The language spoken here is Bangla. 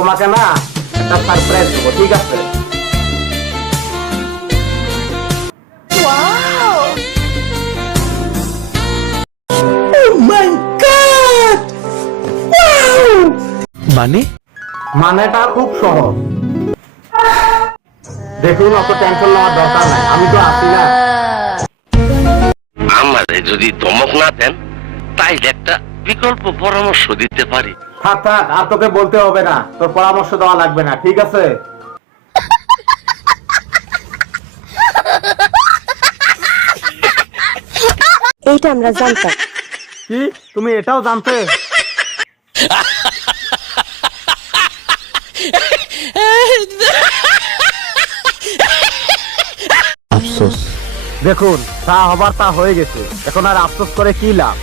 তোমাকে না একটা সারপ্রাইজ দেবো, ঠিক আছে? মানে মানেটা খুব সহজ। দেখুন, অত টেনশন নেওয়ার দরকার নাই, আমি তো আছি না। আমারে যদি ধমক না দেন তাইলে একটা বিকল্প পরামর্শ দিতে পারি। থাক থাক, আর তোকে বলতে হবে না, তোর পরামর্শ দেওয়া লাগবে না, ঠিক আছে? এইটা আমরা জানতাম। কি তুমি এটাও জানতে? আফসোস। দেখুন, তা হবার তা হয়ে গেছে, এখন আর আফসোস করে কি লাভ?